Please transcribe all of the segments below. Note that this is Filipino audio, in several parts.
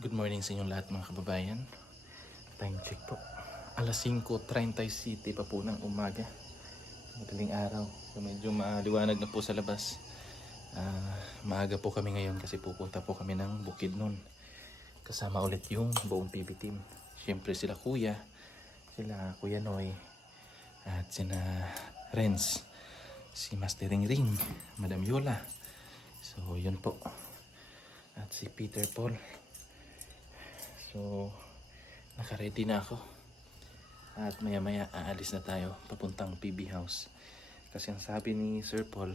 Good morning sa inyong lahat mga kababayan. Time check po. Alas 5:30 city pa po ng umaga. Madaling araw. So medyo maliwanag na po sa labas. Maaga po kami ngayon kasi pupunta po kami ng Bukidnon. Kasama ulit yung buong PB team. Siyempre sila Kuya, sila Kuya Noy, at sina Renz, si Master Ring Ring, Madam Yola. So yun po. At si Peter Paul. So, naka-ready na ako. At maya-maya aalis na tayo papuntang PB House. Kasi ang sabi ni Sir Paul,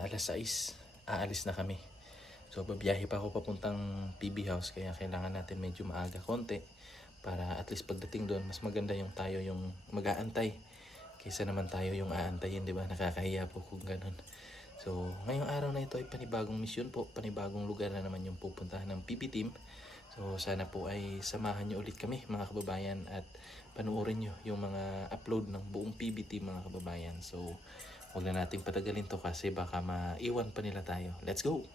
alas 6 aalis na kami. So, babiyahe pa ako papuntang PB House. Kaya kailangan natin medyo maaga konti. Para at least pagdating doon, mas maganda yung tayo yung mag-aantay. Kaysa naman tayo yung aantayin, di ba? Nakakahiya po kung ganun. So, ngayong araw na ito ay panibagong misyon po. Panibagong lugar na naman yung pupuntahan ng PB team. So sana po ay samahan nyo ulit kami mga kababayan at panuorin nyo yung mga upload ng buong PBT mga kababayan. So huwag na nating patagalin to kasi baka maiwan pa nila tayo. Let's go!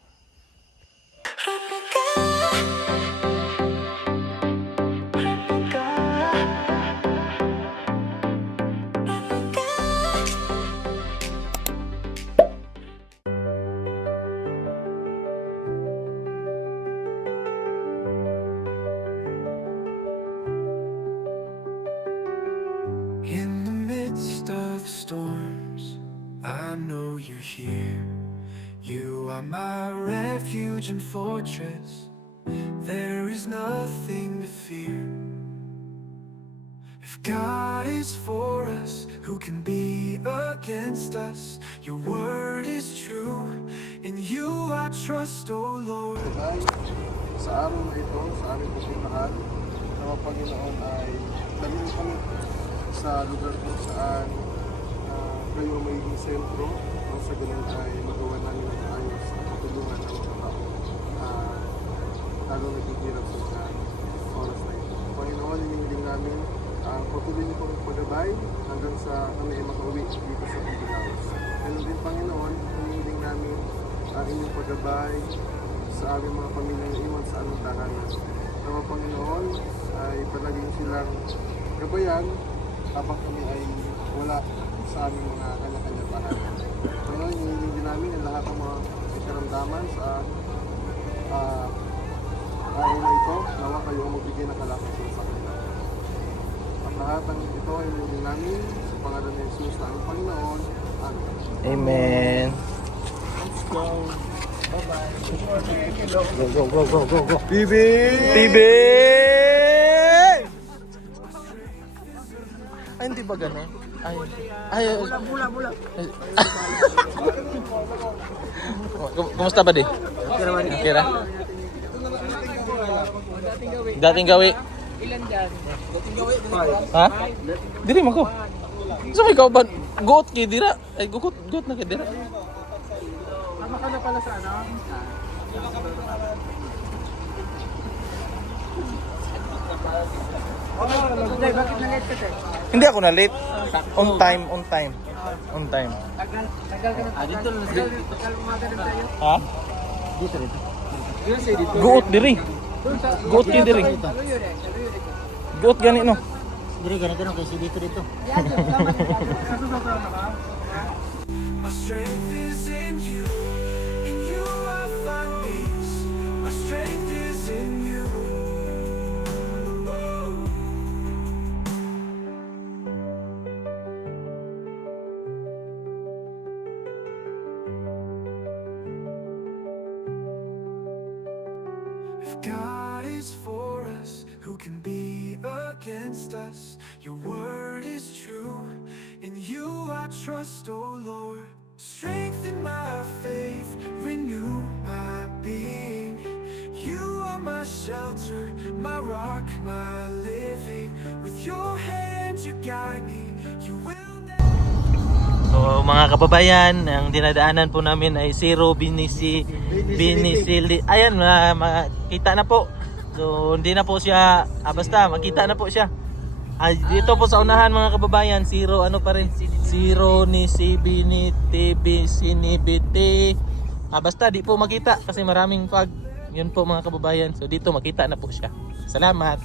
In the midst of storms, I know you're here. You are my refuge and fortress. There is nothing to fear. If God is for us, who can be against us? Your word is true. In you I trust, O Lord. Sa araw na ito, sa aming pupuntahan, na Panginoon ay dalhin kami sa lugar kung saan kayo magiging sentro, nang sa ganun ay magawa namin ng ayos at matulungan ang mga tao lalong naghihirap sa oras na ito. Panginoon, hinihiling namin ang patuloy niyo pong paggabay hanggang sa kami ay makauwi dito sa Pilipinas. Ganun din, Panginoon, hinihiling namin ang inyong paggabay sa aming mga pamilyang iwan sa anong tahanan. Nawa Panginoon ay palaging silang gabayan habang kami ay wala sa aming mga kanya-kanya tahanan. Panginoon, hinihiling din namin ang lahat ng mga karamdaman sa araw na ito. Nawa kayo ang magbigay ng kalakas sa kanila. At lahat ng ito ay hinihiling namin sa pangalan ni Jesus na aming Panginoon. Amen. Amen! Let's go! Bye-bye! Go! BB! PB! Ay, hindi ba ganun? Ay, Bula! Kumusta ba di? Okay ra? Dating gawi. Ilan dyan? Ha? Diri man ko. So ikaw ba goat kay dira? Ay goat na kay dira. Tama ka na pala sa ano? Jay, bakit na-late ka, Jay? Hindi ako na late. On time. Tagal ka na. Dito na. Tagal umaga na tayo. Ha? Dito rin. Goat diri. Goat kay diri. Goat gani no. Dito ganito kasi dito. My strength is in you. In you I find peace. My strength is in you. If God is for us, who can be against us? Your word is true. In you I trust, O Lord. Strengthen my faith, renew my being. You are my shelter, my rock, my living. With your hand you guide me. You will never. So mga kababayan, ang dinadaanan po namin ay Zero Binisili. Ayan, makita na po. So hindi na po siya, basta makita na po siya. Dito po sa unahan mga kababayan, Zero ano pa rin, Zero ni CB ni TB Sinibiti. Basta di po makita kasi maraming fog. Yun po mga kababayan. So dito makita na po siya. Salamat.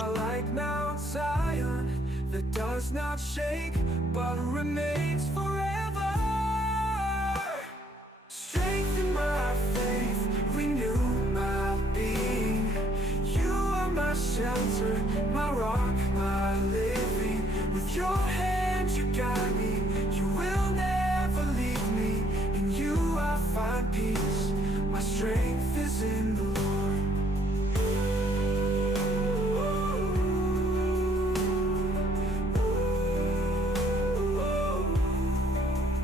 Like Mount Zion that does not shake but remains forever. Strengthen my faith, renew my being. You are my shelter, my rock, my living. With your hand you guide me, you will never leave me. In you I find peace, my strength is in the Lord.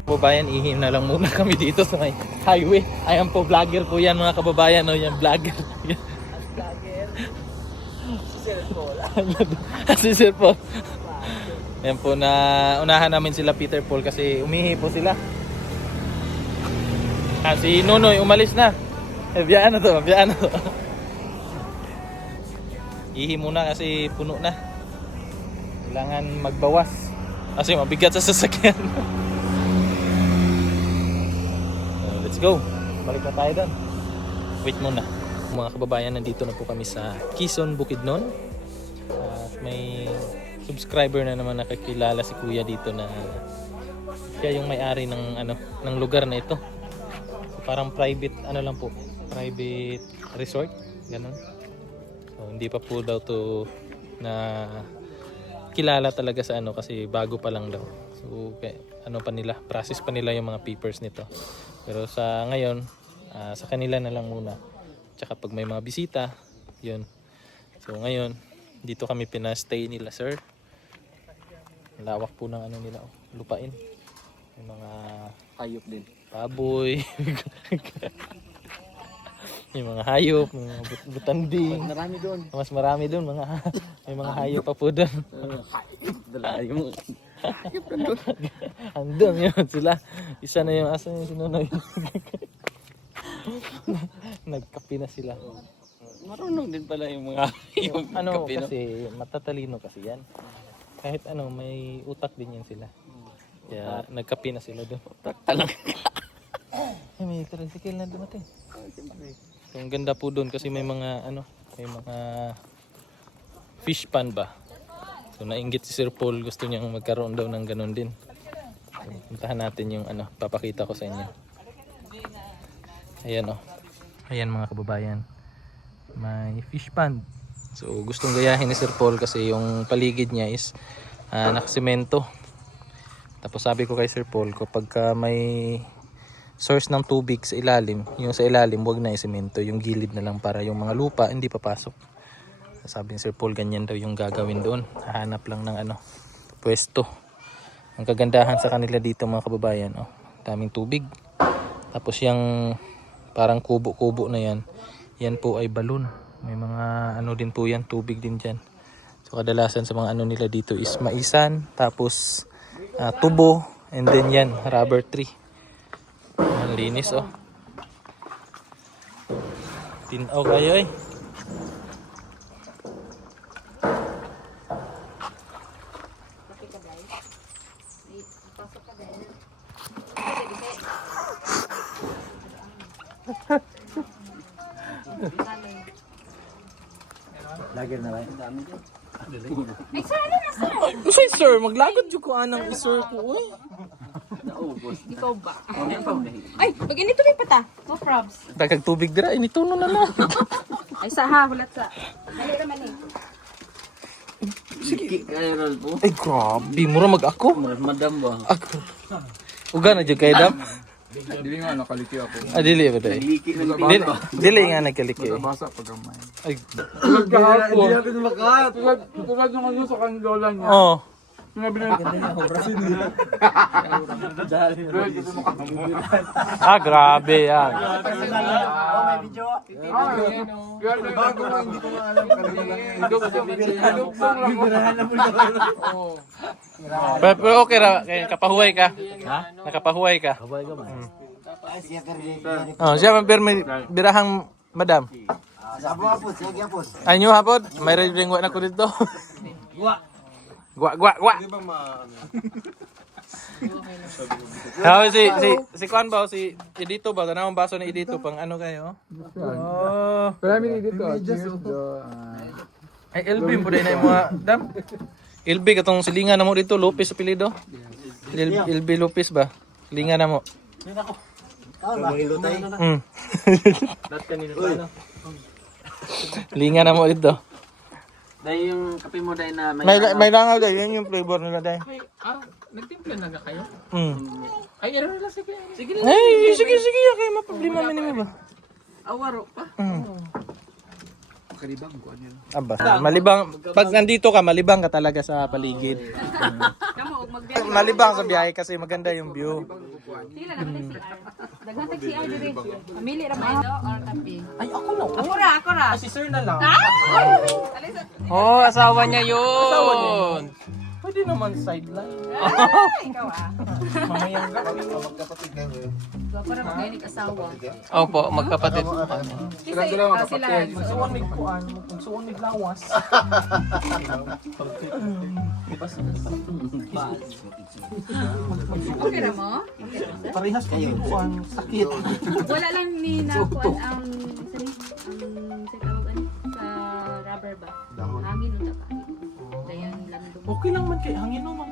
Kababayan, ihim na lang muna kami dito sa may highway. Ayan po, vlogger po yan mga kababayan. O yan, vlogger. Si Sir Paul. Ayan po, na unahan namin sila Peter Paul kasi umihi po sila. Si Nonoy umalis na. Biyaan na to, biyaan na to. Ihi muna kasi puno na. Kailangan magbawas kasi mabigat sa sasakyan. Let's go. Balik na tayo doon. Wait muna. Mga kababayan, nandito na po kami sa Quezon, Bukidnon. At may subscriber na naman nakakilala si Kuya dito na siya yung may-ari ng ng lugar na ito. So, parang private lang po, private resort, ganun. So, hindi pa po daw to na kilala talaga sa kasi bago pa lang daw. So pa nila, process pa nila yung mga papers nito. Pero sa ngayon, sa kanila na lang muna. Tsaka pag may mga bisita, yun. So ngayon, dito kami pinastay nila, sir. Lawak po ng nila, lupain. May mga Hayop din. baboy. May mga hayop, may mga butanding. Marami doon. Mas marami doon, may mga hayop pa po doon. Dala yung Andun yun sila. Isa na yung asa yung sinunoy. Nagkapi na sila. marunong din pala yung mga yung kape, no? Kasi matatalino kasi yan. Kahit may utak din yan sila. Kaya nagkapi na sila doon. Utak talaga. May tricycle na dumating. So, ang ganda po doon kasi may mga may mga fish pan ba. So nainggit si Sir Paul, gusto niyang magkaroon daw ng ganun din. So, puntahan natin yung papakita ko sa inyo. Ayan Ayan mga kababayan. May fish pond. So gustong gayahin ni Sir Paul kasi yung paligid niya is nakasemento. Tapos sabi ko kay Sir Paul, kapag may source ng tubig sa ilalim, yung sa ilalim wag na isemento, yung gilid na lang para yung mga lupa hindi papasok. Sabi ni Sir Paul, ganyan daw yung gagawin doon. Hahanap lang ng pwesto. Ang kagandahan sa kanila dito mga kababayan, daming tubig. Tapos yung parang kubo-kubo na yan po ay balon. May mga din po yan, tubig din dyan. So kadalasan sa mga nila dito is maisan, tapos tubo, and then yan, rubber tree. Ang linis Tinaw kayo Lager na ba? Dami dyan. Ay, sir, maglagad yung ko anang isir ko. Naubos. Ikaw ba? Ay, pag inito may pata. No probs. Dagag tubig dira, inituno na lang. Ay, hulat sa. Dali naman eh. Sige. Kaya roll po. Ay, grabe, mura mag-ako. Madam ba? Uga na dyan kayo, Dam? Dili nga, nakaliki ako. Dili ba tayo? Liki ng Dili nga nagkaliki. Basa pag gamay. Ay, Hindi natin makat. Tulad nung sa kanilola niya. oo. Sinabi na Grabe yan. may video. bago mo, hindi ko alam. Pero okay ra, kapahuway ka. Ha? Nakapahuway ka. Kabay ka ba? Siya may birahang madam. Sabo hapon, sige hapon. Anyo hapon, may ring na ko dito. Gwa. Gwa. Di ba Si Kwan ba? Si Edito ba? Ganang baso ni Edito pang ano kayo? Oh. Marami dito. Ay, LB po din na yung mga dam. LB katong silingan na mo dito, Lopez apelido. LB Lopez ba? Silingan na mo. Hmm. Lingan na mo dito. Dahil yung kape mo dahil na May langaw dahil, yan yung flavor nila dahil. nagtimpla na kayo? Ay, Ay, lang sige. Sige na. Ay, sige, kaya maproblema mo ba? Awaro pa. Aba, malibang, pag nandito ka, malibang ka talaga sa paligid. Kamo og magbiyahe. Malibang sa biyahe kasi maganda yung view. Sila na si CR. Daghan si CR dire. Pamili ra ba ito or kape? Ay, ako na. Ako ra. Si sir na lang. Oh, asawa niya yun. Pwede naman sideline. Ikaw Mamayang ka. Para magaynik asawa. Opo, magkapatid. Sila. Magsuwan may kuan, magsuwan may lawas. Okay ra mo? Parehas kayo kuan, sakit. Wala lang ni na kuan ang sa tawag ano sa rubber ba? Hangin unta ka. Dayan landong. Okay lang man kay hangin naman.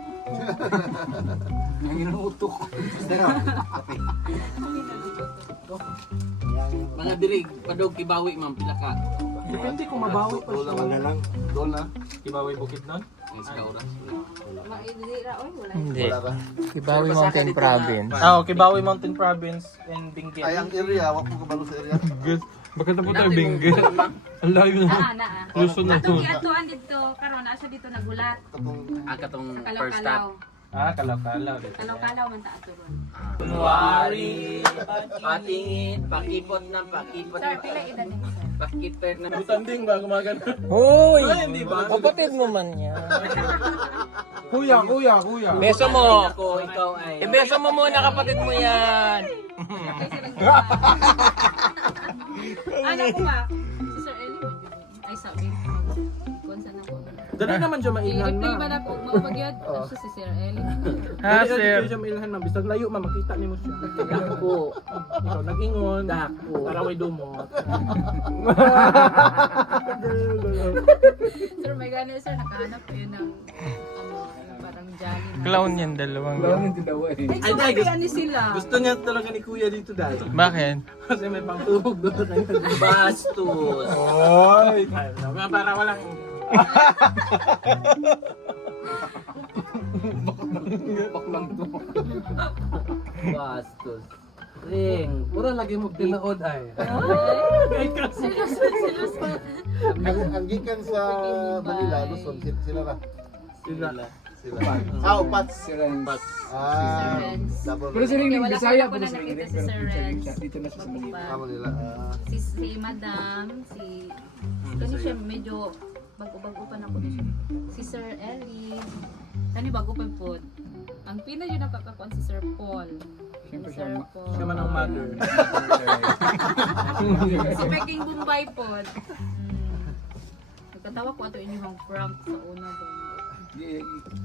Mga dirig, padog kibawi ma'am, pila ka. Depende kung mabawi pa siya. Dola. Kibawi bukid nun? Ang sa oras. Maidira oy wala. Hindi. Kibawi Mountain Province. Ah, okay, Bawi Mountain Province and Benguet. Ay, ang area, wag mo kabalo sa area. Bakit na po tayo Benguet? Ang layo Naa. Luzon na Atong giatuan dito karon asa dito nagulat. Katong Sa first stop. Kalaw-kalaw. Ah, kalaw-kalaw. Kalaw-kalaw man ta ato ron. Kunwari, patingin, pakipot na, pakipot Sir, na. pila edad nimo sir? Pakipot na. Butanding ba gumagano? Hoy! Ay, hindi ba? Kapatid mo man yan. Kuya. Beso mo. Ako, ikaw ay. Beso mo muna kapatid mo yan. Kay sila. Ano ko ba? Si Sir Eli mo ay sabi. Konsa na ko. Dali naman siya mailhan I-replay ba na. na ko mabagyod? Asa si Sir Eli. Ha, Dali sir. siya mailhan na. Bisag layo ma, makita ni mo siya. Dako. Ikaw, nag-ingon. Dako. Para way dumot. Sir, may gani sir nakahanap ko yun ng parang jolly na. Clown yan, dalawang. Ay, sumabihan ni sila. Gusto niya talaga ni Kuya dito dahil. Bakit? Kasi may pangtubog doon sa kanya. Bastos. Oy! Para walang... Bastos. Ring, pura lagi mo tinood ay. Ang gikan sa Manila, Luzon, sila ra. Sila. Pats. Ah, double. Pero sir, yung Bisaya po sa nakita si Sir Renz. Dito na siya sa Manila. Manila. Si Madam, kasi siya medyo bago-bago pa na po na siya. Si Sir Ellie, kani bago pa po. Ang pina yun nakakakuan si Sir Paul. Si Sir Paul. Siya man ang mother. Si Peking Bombay po. Nagkatawa ko ato inyong prank sa una ba.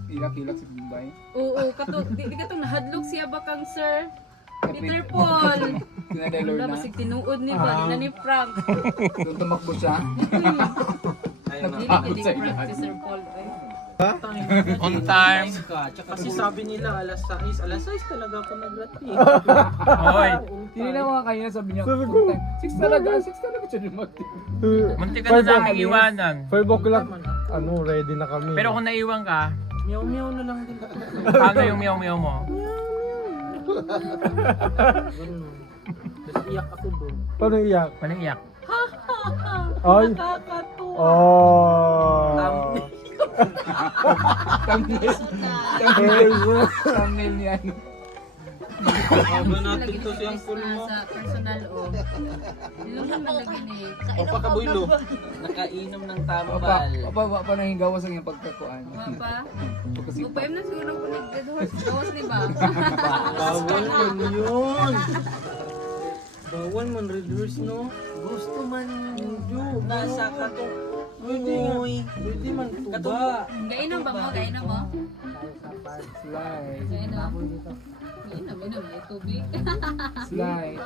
Ilak-ilak sa Bombay. Oo, di katong nahadlok siya ba kang Sir Peter Paul. Wala masig tinuod ni ba, di na ni prank. Doon tumakbo siya. Dili prank si Sir Paul. On time. Kasi sabi nila alas 6 talaga ako nagrati. Hoy, Hindi na mga kanya sabi niya, full time. 6 talaga siya dumating. munti ka na sa aming iwanan. 5 o'clock, ready na kami. Pero kung naiwan ka, Meow-meow na lang din. paano yung meow-meow mo? Tapos iyak ako bro. Paano iyak? Walang iyak. Ay! Oh! Thumbnail niya. Bago natin to siyang full mo. Sa personal o. Nilunan man lagi ni. O pakabuylo. Nakainom ng tambal. Opa, pa nang higawas ang iyong pagkakuan. Mapa. Upayam na siguro ko nag-gawas ni ba? Bawal man yun. Bawal man reverse no. Gusto man Medyo. nasa katong Pwede nga. Pwede man tuba. Gainom ba mo? Gainom mo? Slide. Ayun o. Inom, may tubig. Slide.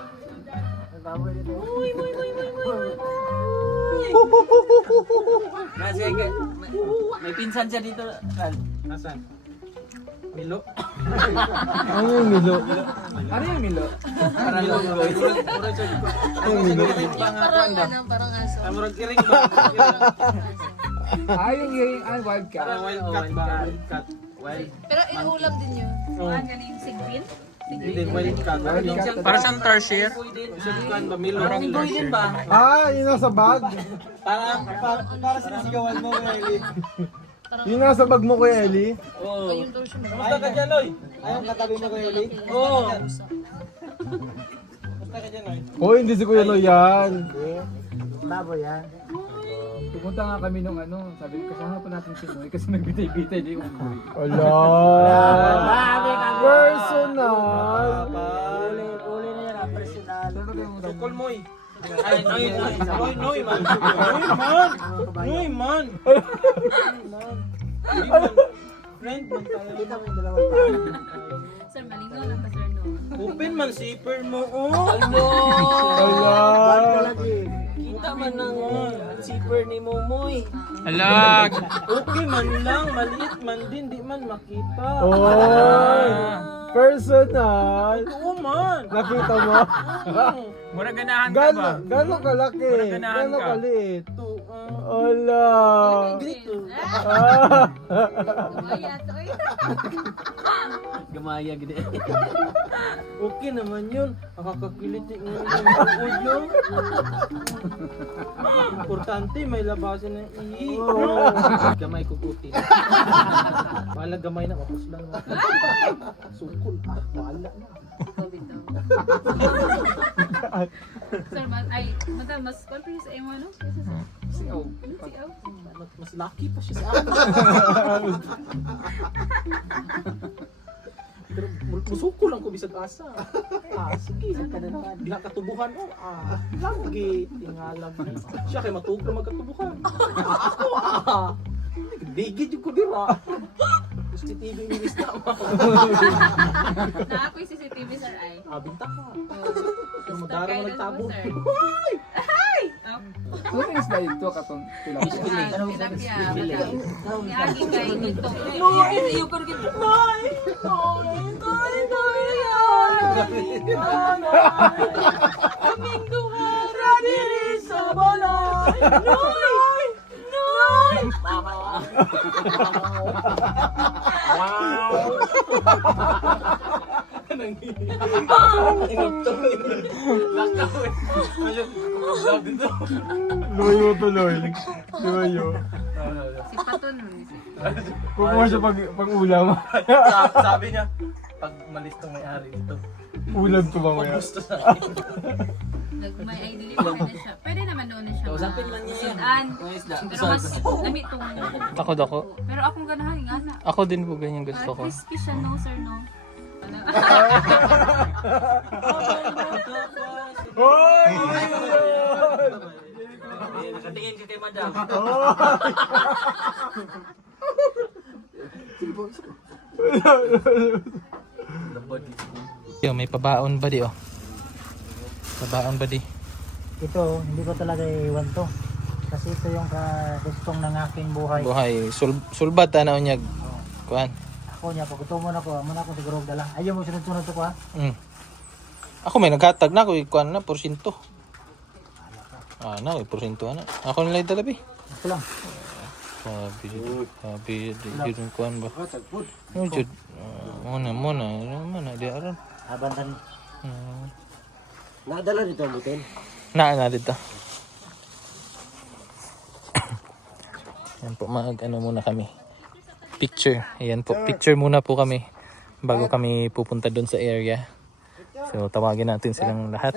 Kasi may pinsan siya dito. Nasaan? Milo? Ano yung Milo? Ano yung Milo? Milo. Parang aso. Amurag kiring ba? Yung wildcat. Wildcat ba? Wildcat. Wild. Pero inuulam din yun. Mga galing sigbin. Hindi, wildcat. Wildcat. Para siyang tarsier? Siyang ba? Milo. Parang tarsier ba? Yun nasa bag. Para sinasigawan mo, Eli. Yun nasa bag mo, Kuya Eli. Oo. Ayun daw siya. Kamusta ka dyan, Loy? Ayun, katabi mo, Eli? Oo. Kamusta ka dyan, Loy? Oh, hindi si Kuya Lo yan. Pupunta nga kami nung sabi ko kasama pa natin si Noy kasi nagbitay-bitay din yung Noy. Ala. Personal. Uli na yan, personal. Ano Tukol mo, eh. Ay, Noy man. Noy man. Friend man tayo. Kita mo yung dalawa. Sir, malingaw lang ka, sir, no? Open man zipper mo, oh. Ala. Kita man ng zipper ni Momoy. Alag! Okay man lang, maliit man din, di man makita. Oy. Personal. Oo man. Nakita mo? Mura ganahan ka ba? Gano'ng kalaki? ganahan Gano'ng ka? kaliit? Ito, Ala. dito. Ah. Gumaya, Troy. Gamaya gini. Okay naman yun. Nakakakiliti ng audio. Importante, may labasan ng ihi. Gamay kukuti. Wala gamay na, kapos lang. Sukol. Wala na. COVID daw. Sir, madam, mas confused sa imo, no? Kesa sa Si O. si Aw. Mas lucky pa siya sa akin. Pero musuko lang ko bisag asa. Sige, sa kanan na. Diha katubuhan o. Lagi. Tingalag. Siya kay matug na magkatubuhan. Ako digid yung ko dira. Gusto TV ni Mista mo. Na ako'y CCTV, sir, ay. Binta ka. Star Madara mo guidance nagtabo. po, sir. Ano yung isda ito katong tilapia? Tilapia, madam. Iagi kay dito. Iyo ko rin. Kaming duha radiri sa balay. Noy! Noy! Lumayo tuloy. Lumayo. Si Paton, no? Kukuha siya pag ulam. Sabi niya, pag malis ng may-ari ito, Ulam to mamaya. gusto sa akin. May ID pa na siya. Pwede naman doon na siya. Kausapin man niya yan. Sudan. Pero mas lami itong... Ako. Pero akong ganahan, nga na. Ako din po ganyan gusto ko. Crispy siya, no, sir, no? Ano? Hoy! Nakatingin ka kay madam. Yo, may pabaon ba di oh? Pabaon ba di? Ito, hindi ko talaga iwan to. Kasi ito yung gustong ng aking buhay. Buhay sulbat na unyag. Kuan. Ako niya, pag gusto mo na ko, muna ako siguro dala. Ayaw mo sunod-sunod to ko ha. Ako may naghatag na ako kuan na porsyento. Na, may porsyento na. Ako nilay dalabi. Ito lang. Sabi, yun kuan ba? Oh, jud. Muna, di aron. Abantan. Nadala dito ang butil. Na dito. Yan po, muna kami. Picture. Ayan po, picture muna po kami bago kami pupunta doon sa area. So, tawagin natin silang lahat.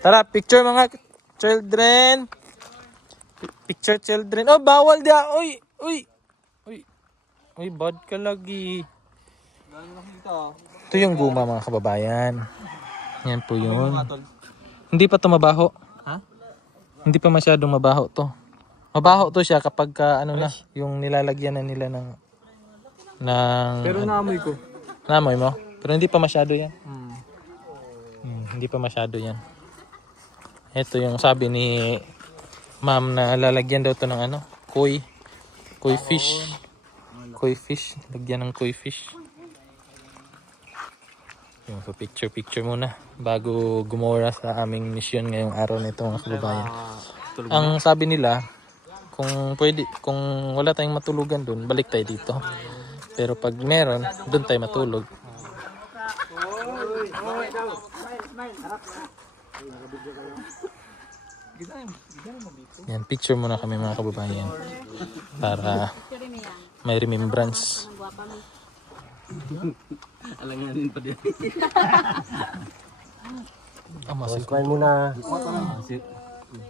Tara, picture mga children. Picture children. Oh, bawal dia. Uy, bad ka lagi. Ito yung guma mga kababayan. Yan po yun. Hindi pa to mabaho. Ha? Hindi pa masyadong mabaho to. Mabaho to siya kapag yung nilalagyan na nila ng Pero naamoy ko. Namoy mo? Pero hindi pa masyado yan. Hmm. Hindi pa masyado yan. Ito yung sabi ni ma'am na lalagyan daw to ng ano, koi fish. Koi fish, lagyan ng koi fish. Yung so picture muna bago gumora sa aming mission ngayong araw nito mga kababayan. Ang sabi nila, kung pwede, kung wala tayong matulugan doon, balik tayo dito. Pero pag meron, doon tayo matulog. Yan, picture muna kami mga kababayan para may remembrance.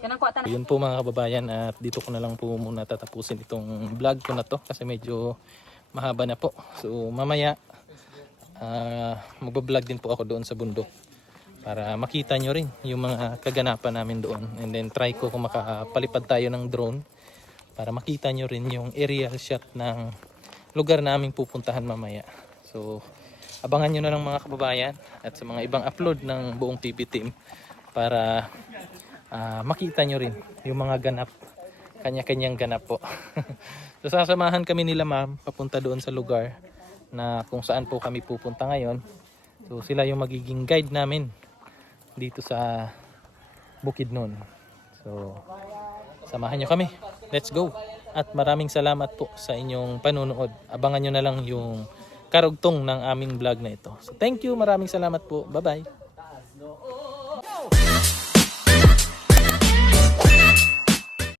Kanang kuha Yun po mga kababayan at dito ko na lang po muna tatapusin itong vlog ko na to kasi medyo mahaba na po. So mamaya magbablog din po ako doon sa bundok para makita nyo rin yung mga kaganapan namin doon. And then try ko kung makapalipad tayo ng drone para makita nyo rin yung aerial shot ng lugar na aming pupuntahan mamaya. So abangan nyo na lang mga kababayan at sa mga ibang upload ng buong TV team para makita nyo rin yung mga ganap, kanya-kanyang ganap po. So sasamahan kami nila ma'am papunta doon sa lugar na kung saan po kami pupunta ngayon. So sila yung magiging guide namin dito sa Bukidnon. So samahan nyo kami, let's go. At maraming salamat po sa inyong panunood. Abangan nyo na lang yung karugtong ng aming vlog na ito. So thank you, maraming salamat po, bye bye.